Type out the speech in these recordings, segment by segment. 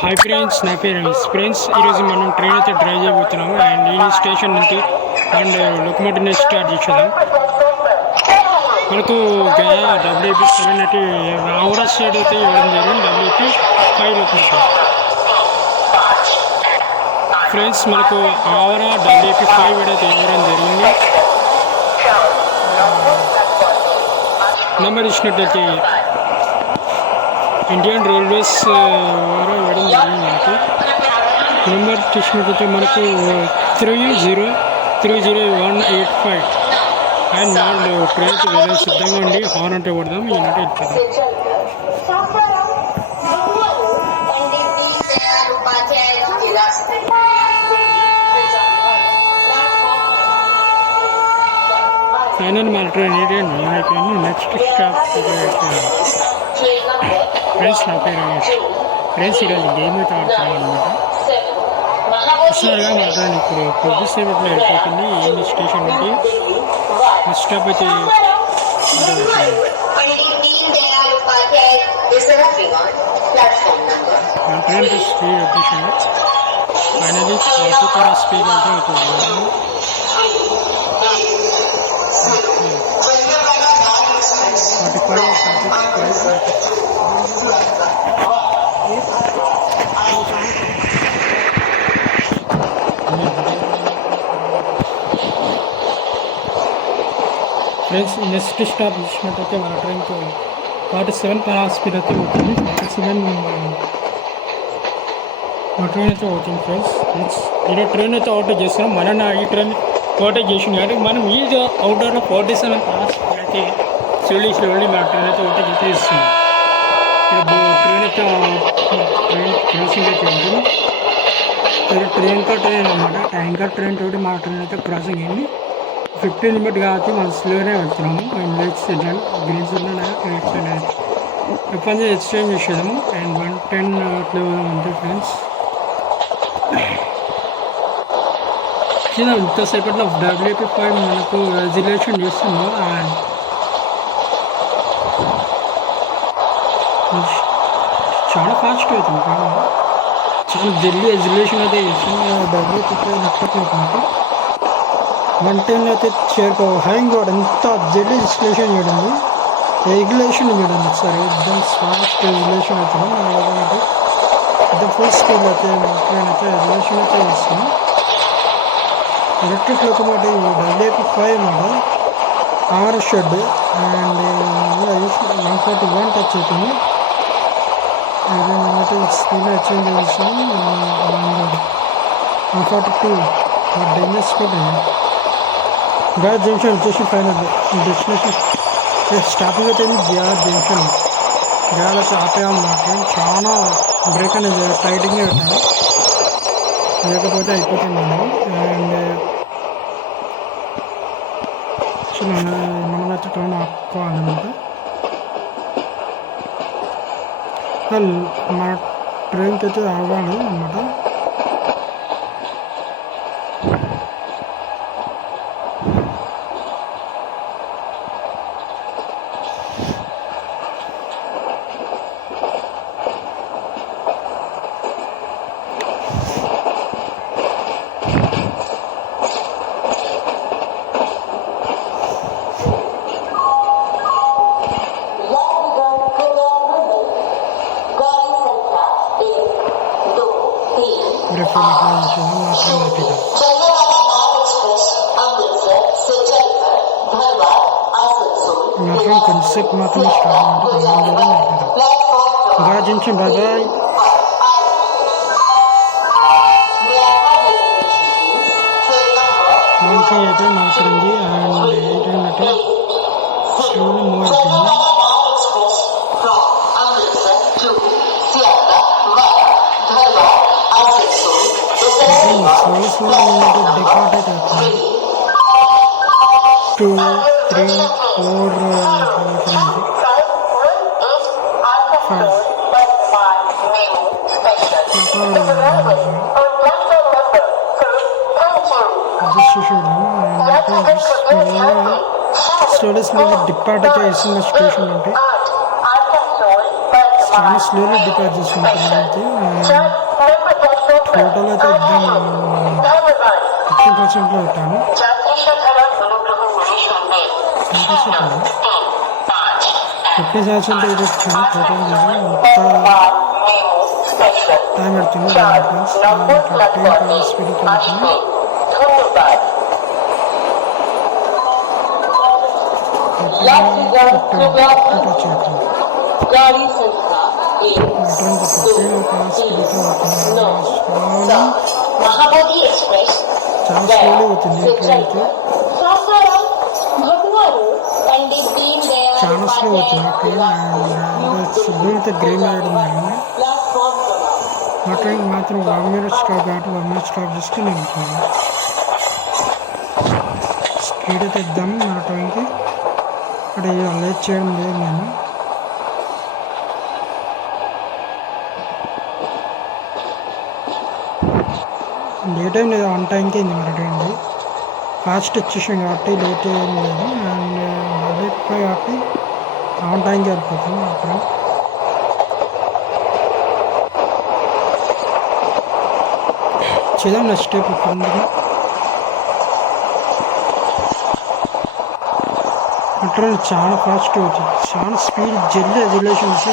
Hi friends, నా పేరు ఫ్రెండ్స్. ఈరోజు మనం ట్రైన్ అయితే డ్రైవ్ చేయబోతున్నాము అండ్ ఈ స్టేషన్ నుంచి అండ్ లోకమోటివ్ని స్టార్ట్ చేసేదాం. మనకు గయా డబ్ల్యూపీ 7 అయితే ఆవరా స్టేట్ అయితే ఇవ్వడం జరిగింది. డబ్ల్యూపీ 5 లోకమోటివ్ ఫ్రెండ్స్, మనకు ఆవరా డబ్ల్యూపీ 5 అయితే ఇవ్వడం జరిగింది. నెంబర్ ఇచ్చినట్టయితే ఇండియన్ రైల్వేస్ వారు ఇవ్వడం జరిగింది. మనకి నెంబర్ చూసినట్టయితే మనకు 30300185 అండ్ నాలుగు ట్రైన్కి వెళ్ళే సిద్ధంగా ఉండి హార్న్ అంటే కొడదాం. ఈయనంటే వెళ్ళిపోదాం. ఫైనల్ మన ట్రైన్ అయిపోయింది. నెక్స్ట్ స్టాప్ ఫ్రెండ్స్, నా పేరు ఫ్రెండ్స్. ఈరోజు గేమ్ అయితే ఆడుతున్నాం అనమాట. చూస్తున్నారుగా మా ట్రైన్ ఇప్పుడు కొద్దిసేపట్లో వెళ్ళిపోతుంది. ఈ స్టేషన్ నుండి ఫస్ట్ స్టాప్ అయితే మా ట్రైన్ స్పీడ్ వచ్చేసింది. ఫైనలీ 40 స్పీడ్ అయితే అవుతుంది. ఫ్రెండ్స్, నెక్స్ట్ స్టాప్ ఇచ్చినట్టయితే మన ట్రైన్కి 47 స్పీడ్ అయితే అవుతుంది. 47 మన ట్రైన్ అయితే అవుతుంది. ఫ్రెండ్స్, ఈరోజు ట్రైన్ అయితే అవుటర్ చేస్తున్నాం. మన ఈ ట్రైన్ అవుటర్ చేసింది కాబట్టి మనం ఈ అవుటర్లో 47 స్పీడ్ అయితే స్లోలీ మన ట్రైన్ అయితే అవుటర్ అయితే ఇస్తుంది. ట్రైన్ అయితే ట్రైన్ క్రాసింగ్ అయితే ఉంటుంది. ట్రైన్తో ట్రైన్ అనమాట. ట్యాంకర్ ట్రైన్ తోటి మా ట్రైన్ అయితే క్రాసింగ్ అయింది. 50 లిమిట్ కాబట్టి మనం స్లోనే వెళ్తున్నాము. Light signal green signal right side ఎప్పటి ఎక్స్చేంజ్ చేసేదాము. అండ్ 110 అట్లా ఉంది. ఫ్రెండ్స్, ఇంతసేపట్లో డబ్ల్యూపీ 5 మనకు రెజల్యూషన్ చేస్తున్నాం. అండ్ చాలా ఫాస్ట్ అవుతుంది. చాలా జల్దీ రెజల్యూషన్ అయితే చేస్తుంది. డబ్ల్యూపీ 5 నెట్వర్క్ మనకి 110 అయితే హ్యాంగ్ కూడా ఎంత జల్దీ రెజల్యూషన్ చేయడండి. రెగ్యులేషన్ చూడండి ఒకసారి. एकदम ఫాస్ట్ రెజల్యూషన్ అవుతుంది. అలాగే एकदम ఫుల్ స్పీడ్ అయితే ట్రైన్ అయితే రెజల్యూషన్ అయితే చేస్తుంది. Electric locomotive WP 5 model R shed and 141 touch అవుతుంది. అదే మనకి స్పీడ్ ఎక్స్చేంజ్ చేసాము. 142 డేంజర్ స్పీడ్. గా జంక్షన్ వచ్చేసి ఫైనల్ డెస్టినేషన్ స్టాపింగ్ అయితే గ్యాస్ జంక్షన్. గ్యాస్ అయితే ఆపేయాలి మాత్రం. చాలా బ్రేక్ అనేది టైటింగ్గా పెట్టాను, లేకపోతే అయిపోతుంది. అండ్ మనమైతే ట్రైన్ ఆపుకోవాలన్నమాట. మన ట్రైన్కి అయితే ఆగాలి అన్నమాట. కొంచెంసేపు మాత్రమే స్టార్ట్ గా జంక్షన్. Bye bye. మంచిగా అయితే మాట్లాడింది. అండ్ ఏంటంటే స్లోలీ మూవ్ అవుతుంది. స్లో డిపార్ట్ అయితే అవుతుంది. 2, 3, 4 స్లోలీ డిపార్ట్ అయితే వేసిన స్టేషన్ అంటే చాలా స్లోలీ డిపార్ట్ చేస్తున్నట్టు. టోటల్ అయితే ఎగ్జామ్ 50%లో పెట్టాను. ఇంట్రెస్ట్ కాదు 50% వచ్చింది టోటల్ మీద. ఎంత టైం పడుతుంది ఫ్రెండ్స్, స్పీడ్ అవుతుంది. गाड़ी संख्या 1 महाबोधि एक्सप्रेस చాలా స్లోలీ అవుతుంది ట్రైన్ అయితే, सासाराम भगवा रोड पंडित दीनदयाल చాలా స్లో అవుతుంది ట్రైన్. అండ్ సిగ్నల్ అయితే గ్రీన్ వేయడం జరిగింది. प्लेटफॉर्म మా ట్రైన్ మాత్రం 1 minute స్టాప్ కాబట్టి 1 minute స్టాప్ చేసుకుని వెళ్తున్నాను. స్పీడ్ అయితే ఇద్దాము మన ట్రైన్కి. ఇక్కడ లేట్ చేయడం లేదు నేను. లేట్ ఏం లేదు, ఆన్ టైంకి అయింది మన ట్రైన్ది. ఫాస్ట్ వచ్చేసాం కాబట్టి లేట్ ఏం లేదు. అండ్ లేట్ కాబట్టి ఆన్ టైంకి వెళ్ళిపోతుంది మన ట్రైన్. చేద్దాం నెక్స్ట్ స్టెప్ ఇక్కడ ఉంది. ట్రైన్ చాలా ఫాస్ట్ అవుతుంది, చాలా స్పీడ్ జల్లి రిలేషన్స్.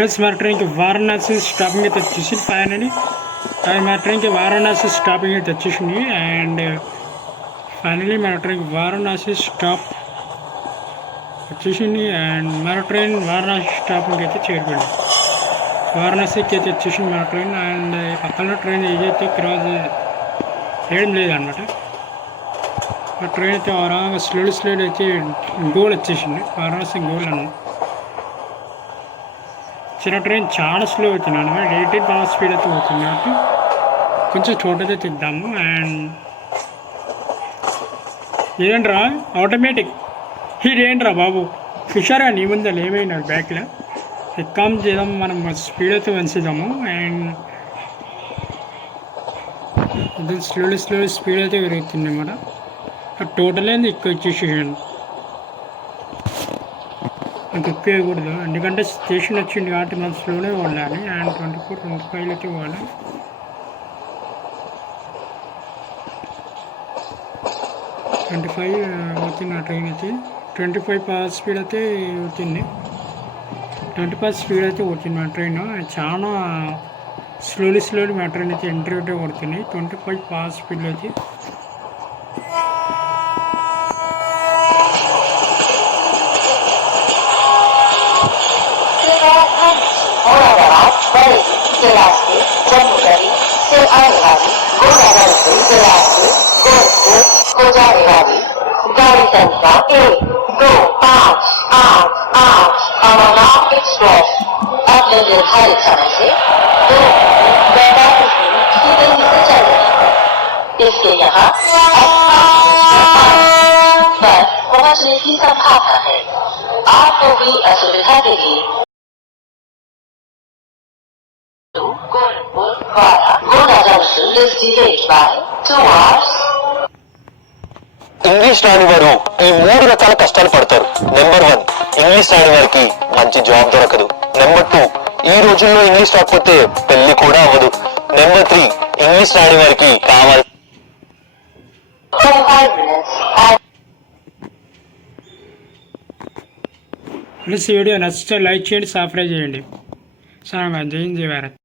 फ्रेंड्स हमारे ट्रेन के वाराणसी स्टॉपिंग అయితే వచ్చేసింది ఫైనల్లీ మన ట్రైన్కి వారణాసి స్టాపింగ్ అయితే వచ్చేసింది అండ్ ఫైనల్లీ మన ట్రైన్కి వారణాసి స్టాప్ వచ్చేసింది అండ్ మన ట్రైన్ వారణాసి స్టాపింగ్ అయితే చేరుకుంది వారణాసికి అయితే వచ్చేసింది మన ట్రైన్ అండ్ పక్కన ట్రైన్ ఏదైతే క్రాస్ చేయడం లేదనమాట ఆ ట్రైన్ అయితే ఆరాంగా స్లో అయితే గోల్ వచ్చేసింది వారణాసి గోల్ అన్నమాట చిన్న ట్రైన్ చాలా స్లో అవుతుంది అనమాట 18 బాగా స్పీడ్ అయితే అవుతుంది కాబట్టి కొంచెం చోటైతే తిద్దాము అండ్ ఏంట్రా ఆటోమేటిక్ ఇదేంట్రా బాబు ఫిషర్గా నీ ముందర ఏమైనా బ్యాక్లో ఎక్కాం చేద్దాం మనం స్పీడ్ అయితే పెంచుదాము అండ్ ఇది స్లో స్పీడ్ అయితే పెరుగుతుంది అన్నమాట టోటల్ ఏంది ఎక్కువ వచ్చేసేసాను నాకు ఎక్కువ వేయకూడదు ఎందుకంటే స్టేషన్ వచ్చింది కాబట్టి మనం స్లోనే వెళ్ళాలి అండ్ 24-25 అయితే పోవాలి అవుతుంది ఆ ట్రైన్ అయితే 25 స్పీడ్ అయితే అవుతుంది 25 స్పీడ్ అయితే వచ్చింది మా ట్రైన్ చాలా స్లోలీ మా ట్రైన్ అయితే ఎంట్రీ అయితే కొడుతుంది 25 స్పీడ్లో అయితే Selassie, Jamudari, Sir Anwari, Godavari, Selassie, Godpur, Godavari, Gari Sansa A, Go, 5-8-8, Amarnath Express, अब निर्धारित समय से 2 45 मिनट की देरी से चल रही है। इसके यहाँ पर पहुँचने की संभावना है। आपको भी असुविधा के लिए Gorakhpur via Goda Junction is delayed by 2 hours. English రాని వారు ఈ 3 రకాల కష్టాలు పడతారు. నెంబర్ 1, ఇంగ్లీష్ రాని వారికి మంచి జాబ్ దొరకదు. నెంబర్ 2, ఈ రోజుల్లో ఇంగ్లీష్ రాకపోతే పెళ్లి కూడా అవ్వదు. నెంబర్ 3, ఇంగ్లీష్ రాని వారికి కావాలి 25 minutes. ప్లీజ్ వీడియో నచ్చితే లైక్ చేయండి సబ్స్క్రైబ్ చేయండి. జై హింద్ జై భారత్.